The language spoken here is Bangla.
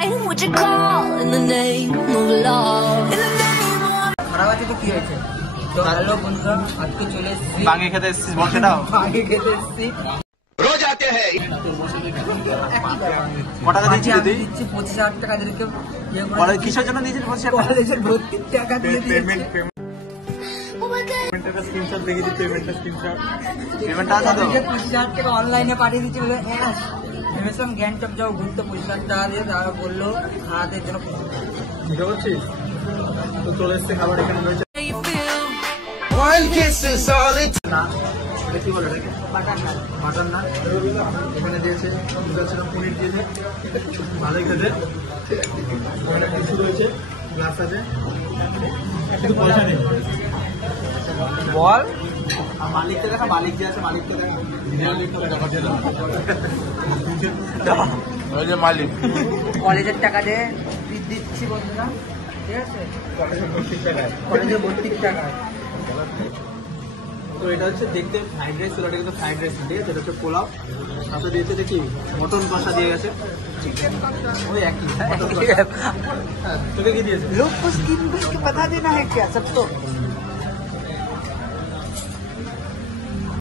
fight what you call in the name of love. খারাপ আছে তো কি হয়েছে? তো হ্যালো বন্ধুরা, আজকে চলে এসেছি বাঙে খেতে এসেছিস, বসেটাও বাঙে খেতে এসেছি। রোজ আতে হ্যায়। কত টাকা দিচ্ছিস তুই? দিচ্ছি 25,000 টাকা দিতে। কলেজ কিসের জন্য দিয়েছিস 25,000 টাকা? কলেজের ভর্তির টাকা দিয়ে পেমেন্ট পেমেন্টের স্ক্রিনশট দেখে দিতে, পেমেন্টের স্ক্রিনশট। পেমেন্টটা আছে তো? 25,000 টাকা অনলাইনে পাঠিয়ে দিচ্ছি বলে ভেবেছিলাম গ্যাংটক যাও ঘুরতে, 25,000 টাকা দিয়ে তারা বললো খাওয়াদের জন্য। বুঝতে পারছিস? তো চলে এসছে খাবার এখানে রয়েছে। না এটা কি বলে এটাকে? মাটন না, এখানে দিয়েছে পনির দিয়েছে, ভালোই খেতে। ওখানে কিছু রয়েছে, গ্লাস আছে, কিন্তু পয়সা নেই। বল মালিককে দেখা, মালিক যে আছে মালিককে দেখা, মালিক কলেজের টাকা দিয়ে দিচ্ছি বন্ধুরা, ঠিক আছে? কলেজের ভর্তির টাকা। তো এটা হচ্ছে দেখতে ফ্রাইড রাইস, ওটা কিন্তু ফ্রাইড রাইস না, ঠিক আছে? এটা হচ্ছে পোলাও, সাথে দিয়েছে দেখি মটন কষা দিয়ে গেছে, ওই একই। হ্যাঁ, তোকে কি দিয়েছে? लोग को स्किन बेस के बता देना है क्या सब तो